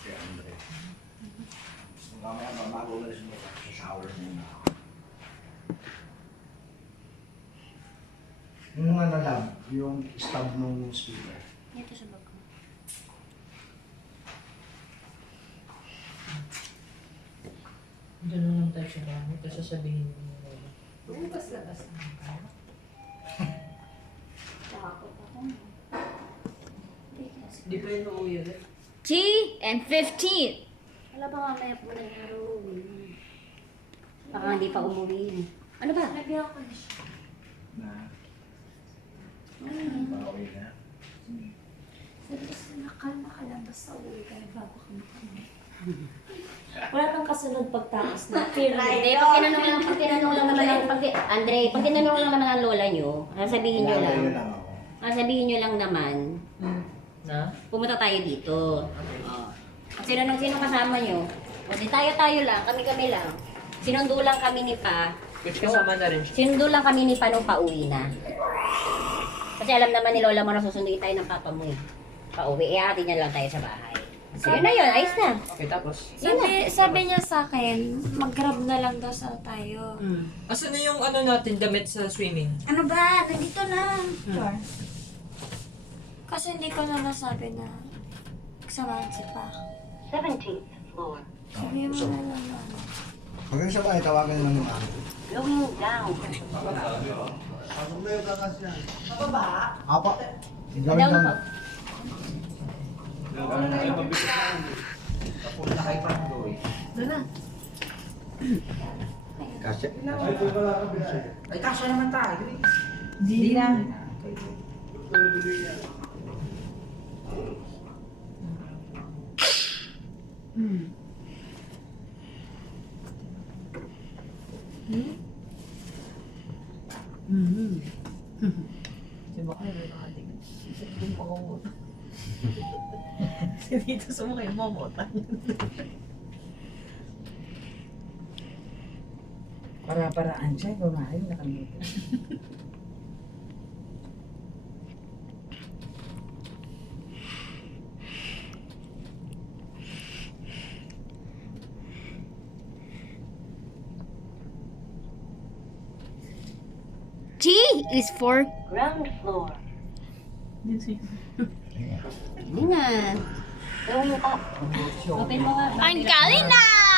si Andre. Mamaya bago umalis mo sa shower muna ako. Yung ano lang, yung stub ng speaker. Ito sa bag ko. Doon lang tayo siya gamit. Tapos sasabihin mo na wala. Labas-labas naman tayo. Takot ako. Di pa yun uuwi ulit. Tea and 15. Wala ba mamaya po na naroon? Baka hindi pa umuwi. Ano ba? Nagbiyak ko na siya. Na? Bawi na. Sabi ko, nakalma ka lang basta uwi ka bago ka makamu. Wala kang kasunod pagtapos na. Hindi, pag tinanong lang naman ng, Andre, pag tinanong lang naman ng lola nyo, sabihin nyo lang. Yun lang ako. Sabihin nyo lang naman, Na? pumunta tayo dito. At sino kasama nyo? O di tayo lang, kami lang. Sinundo lang kami ni Pa. Which kasama na rin siya. Sinundo lang kami ni Pa nung pauwi na. Kasi alam naman ni lola mo na susunduin tayo ng papa mo eh. Pauwi, ihatid niya lang tayo sa bahay. So yun na yun, ayos na. Okay, tapos? Sabi niya sa akin, mag-grab na lang daw sa tayo. Asan na yung ano natin, damit sa swimming? Ano ba? Nandito na. Sure. Kasi hindi ko na nasabi na samahan si Pa. 17th floor. Sabi mo na lang na. Hanggang sa bahay, tawagan naman yung ako. Going down. Apa? Down po. Kasi. Ay, kasya naman tayo. Hindi na. Si Baka may nakating. Yung pangungutan. Si dito sumakay mamutan. Para-paraan siya, kumain na kami. T is for ground floor. Hindi nga. Going up. Open mo nga. I'm calling now!